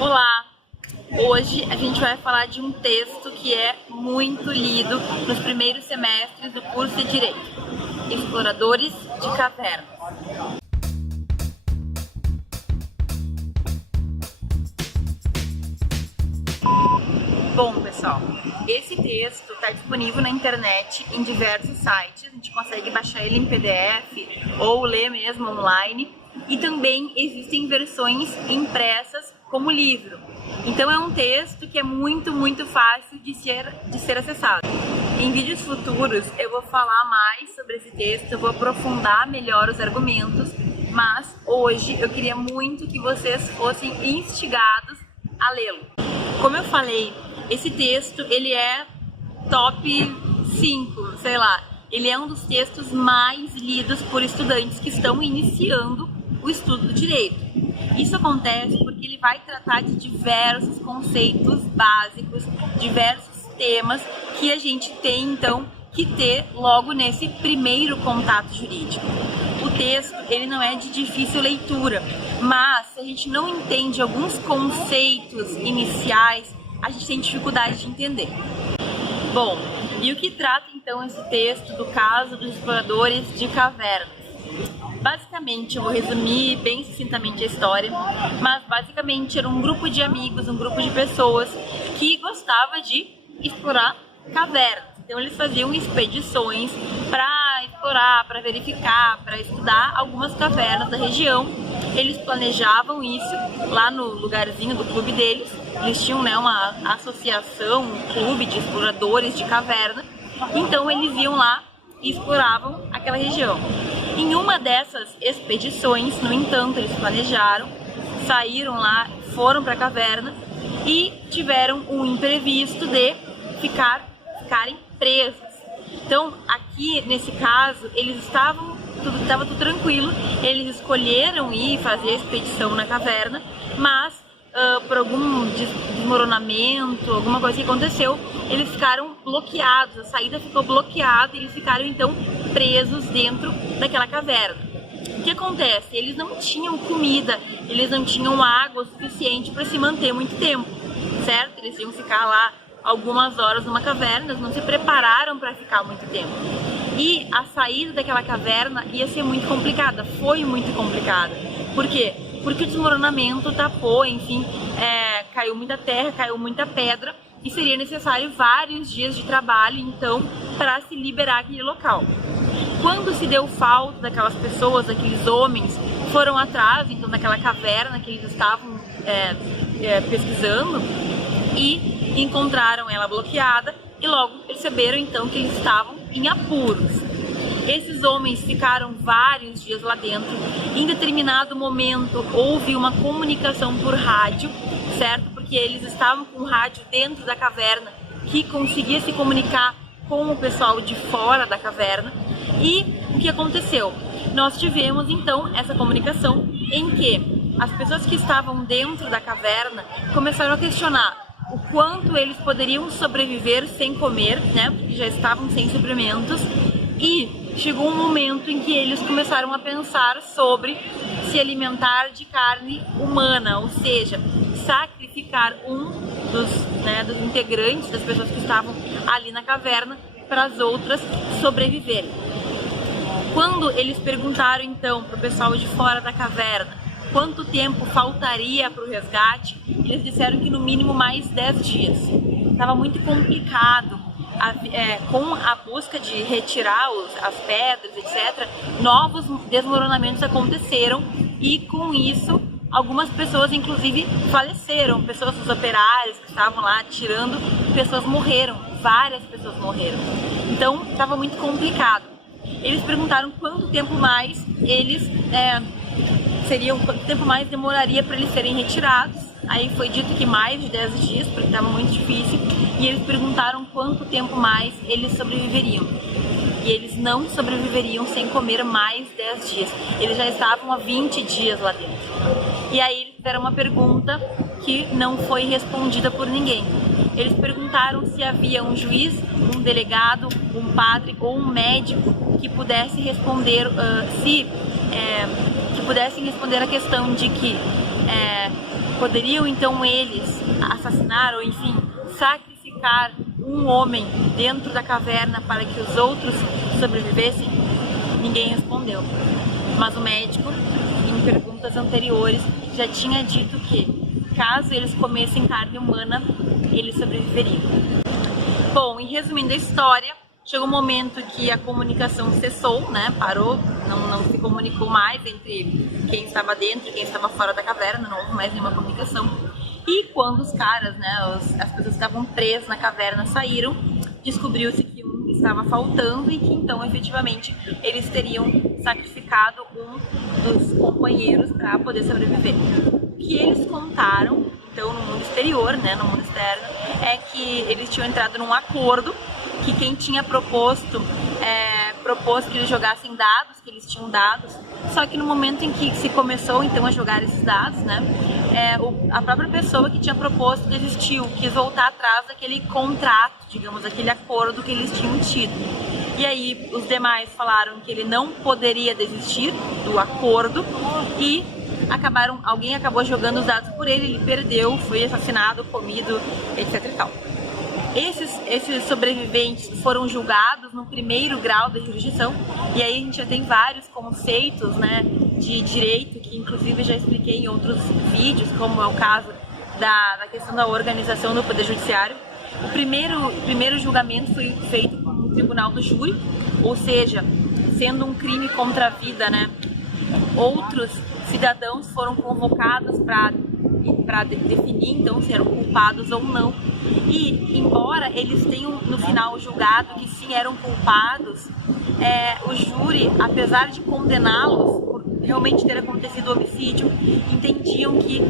Olá! Hoje a gente vai falar de um texto que é muito lido nos primeiros semestres do curso de Direito: Exploradores de Cavernas. Bom, pessoal, esse texto está disponível na internet em diversos sites. A gente consegue baixar ele em PDF ou ler mesmo online. E também existem versões impressas como livro. Então é um texto que é muito fácil de ser acessado. Em vídeos futuros eu vou falar mais sobre esse texto, eu vou aprofundar melhor os argumentos, mas hoje eu queria muito que vocês fossem instigados a lê-lo. Como eu falei, esse texto ele é top 5, sei lá. Ele é um dos textos mais lidos por estudantes que estão iniciando o estudo do direito. Isso acontece porque ele vai tratar de diversos conceitos básicos, diversos temas que a gente tem então que ter logo nesse primeiro contato jurídico. O texto ele não é de difícil leitura, mas se a gente não entende alguns conceitos iniciais, a gente tem dificuldade de entender. Bom, e o que trata então esse texto do caso dos exploradores de cavernas? Basicamente, eu vou resumir bem sucintamente a história, mas basicamente era um grupo de amigos, um grupo de pessoas que gostava de explorar cavernas. Então eles faziam expedições para explorar, para verificar, para estudar algumas cavernas da região. Eles planejavam isso lá no lugarzinho do clube deles. Eles tinham, né, uma associação, um clube de exploradores de caverna. Então eles iam lá e exploravam aquela região. Em uma dessas expedições, no entanto, eles planejaram, saíram lá, foram para a caverna e tiveram um imprevisto de ficarem presos. Então, aqui nesse caso, estava tudo tranquilo, eles escolheram ir fazer a expedição na caverna, mas por algum desmoronamento, alguma coisa que aconteceu, eles ficaram bloqueados, a saída ficou bloqueada e eles ficaram então presos dentro daquela caverna. O que acontece? Eles não tinham comida, eles não tinham água suficiente para se manter muito tempo, certo? Eles iam ficar lá algumas horas numa caverna, eles não se prepararam para ficar muito tempo. E a saída daquela caverna ia ser muito complicada, foi muito complicada. Por quê? Porque o desmoronamento tapou, enfim, caiu muita terra, caiu muita pedra e seria necessário vários dias de trabalho, então, para se liberar aquele local. Quando se deu falta daquelas pessoas, daqueles homens, foram atrás, então, daquela caverna que eles estavam pesquisando e encontraram ela bloqueada e logo perceberam, então, que eles estavam em apuros. Esses homens ficaram vários dias lá dentro. Em determinado momento houve uma comunicação por rádio, certo? Porque eles estavam com o rádio dentro da caverna que conseguia se comunicar com o pessoal de fora da caverna. E o que aconteceu? Nós tivemos então essa comunicação em que as pessoas que estavam dentro da caverna começaram a questionar o quanto eles poderiam sobreviver sem comer, né? Porque já estavam sem suprimentos. E chegou um momento em que eles começaram a pensar sobre se alimentar de carne humana, ou seja, sacrificar um dos integrantes, das pessoas que estavam ali na caverna, para as outras sobreviverem. Quando eles perguntaram então para o pessoal de fora da caverna quanto tempo faltaria para o resgate, eles disseram que no mínimo mais 10 dias. Estava muito complicado. Com a busca de retirar as pedras, etc., novos desmoronamentos aconteceram e com isso algumas pessoas inclusive faleceram, pessoas, os operários que estavam lá tirando, pessoas morreram, várias pessoas morreram. Então estava muito complicado. Eles perguntaram quanto tempo mais quanto tempo mais demoraria para eles serem retirados. Aí foi dito que mais de 10 dias, porque estava muito difícil, e eles perguntaram quanto tempo mais eles sobreviveriam. E eles não sobreviveriam sem comer mais 10 dias. Eles já estavam há 20 dias lá dentro. E aí eles fizeram uma pergunta que não foi respondida por ninguém. Eles perguntaram se havia um juiz, um delegado, um padre ou um médico que pudesse responder, que pudessem responder a questão de que Poderiam então eles assassinar ou enfim sacrificar um homem dentro da caverna para que os outros sobrevivessem? Ninguém respondeu. Mas o médico, em perguntas anteriores, já tinha dito que, caso eles comessem carne humana, eles sobreviveriam. Bom, e resumindo a história, chegou um momento que a comunicação cessou, né? Parou, não se comunicou mais entre quem estava dentro e quem estava fora da caverna, não houve mais nenhuma comunicação. E quando os caras, né, as pessoas que estavam presas na caverna saíram, descobriu-se que um estava faltando e que então efetivamente eles teriam sacrificado um dos companheiros para poder sobreviver. O que eles contaram, então, no mundo exterior, né, no mundo externo, é que eles tinham entrado num acordo que quem tinha proposto que eles jogassem dados, que eles tinham dados, só que no momento em que se começou então a jogar esses dados, né, a própria pessoa que tinha proposto desistiu, quis voltar atrás daquele contrato, digamos, aquele acordo que eles tinham tido. E aí os demais falaram que ele não poderia desistir do acordo e alguém acabou jogando os dados por ele, ele perdeu, foi assassinado, comido, etc e tal. Esses sobreviventes foram julgados no primeiro grau da jurisdição, e aí a gente já tem vários conceitos, né, de direito, que inclusive já expliquei em outros vídeos, como é o caso da questão da organização do Poder Judiciário. O primeiro julgamento foi feito no tribunal do júri, ou seja, sendo um crime contra a vida, né, outros cidadãos foram convocados para definir então se eram culpados ou não. E embora eles tenham no final julgado que sim eram culpados, o júri, apesar de condená-los por realmente ter acontecido o homicídio, entendiam que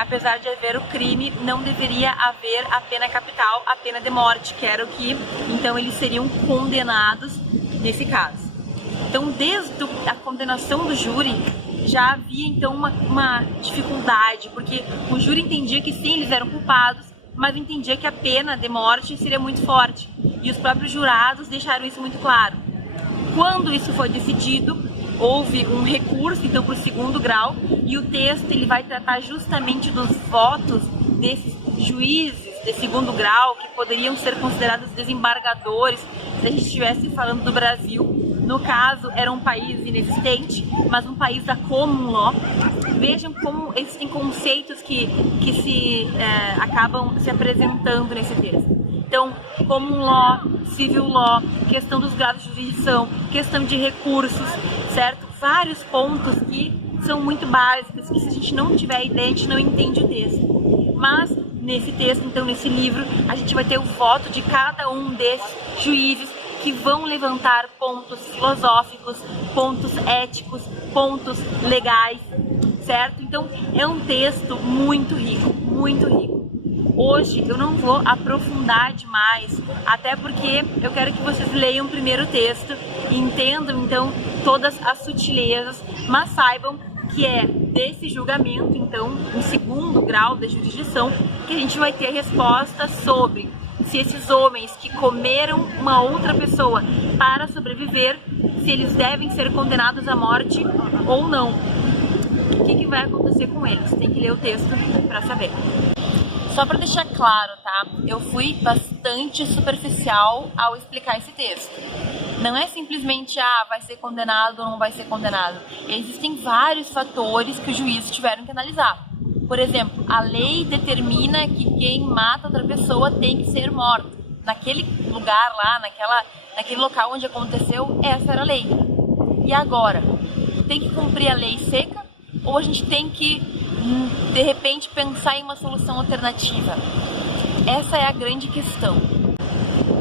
apesar de haver o crime, não deveria haver a pena capital, a pena de morte, que era o que então eles seriam condenados nesse caso. Então, desde a condenação do júri, já havia então uma dificuldade, porque o júri entendia que sim, eles eram culpados, mas entendia que a pena de morte seria muito forte. E os próprios jurados deixaram isso muito claro. Quando isso foi decidido, houve um recurso então para o segundo grau, e o texto ele vai tratar justamente dos votos desses juízes de segundo grau, que poderiam ser considerados desembargadores se a gente estivesse falando do Brasil. No caso, era um país inexistente, mas um país da common law. Vejam como existem conceitos que acabam se apresentando nesse texto. Então, common law, civil law, questão dos graus de jurisdição, questão de recursos, certo? Vários pontos que são muito básicos, que se a gente não tiver ideia, a gente não entende o texto. Mas, nesse texto, então, nesse livro, a gente vai ter o voto de cada um desses juízes, que vão levantar pontos filosóficos, pontos éticos, pontos legais, certo? Então, é um texto muito rico, muito rico. Hoje eu não vou aprofundar demais, até porque eu quero que vocês leiam primeiro o texto e entendam, então, todas as sutilezas, mas saibam que é desse julgamento, então, em segundo grau da jurisdição, que a gente vai ter a resposta sobre se esses homens que comeram uma outra pessoa para sobreviver, se eles devem ser condenados à morte ou não. O que vai acontecer com eles? Tem que ler o texto para saber. Só para deixar claro, tá? Eu fui bastante superficial ao explicar esse texto. Não é simplesmente, vai ser condenado ou não vai ser condenado. Existem vários fatores que os juízes tiveram que analisar. Por exemplo, a lei determina que quem mata outra pessoa tem que ser morto. Naquele lugar lá, naquele local onde aconteceu, essa era a lei. E agora? Tem que cumprir a lei seca? Ou a gente tem que, de repente, pensar em uma solução alternativa? Essa é a grande questão.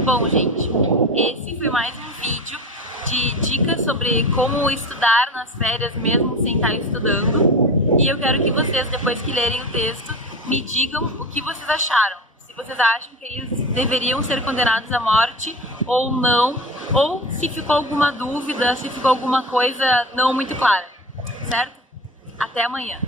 Bom, gente, esse foi mais um vídeo de dicas sobre como estudar nas férias mesmo sem estar estudando. E eu quero que vocês, depois que lerem o texto, me digam o que vocês acharam. Se vocês acham que eles deveriam ser condenados à morte ou não, ou se ficou alguma dúvida, se ficou alguma coisa não muito clara, certo? Até amanhã!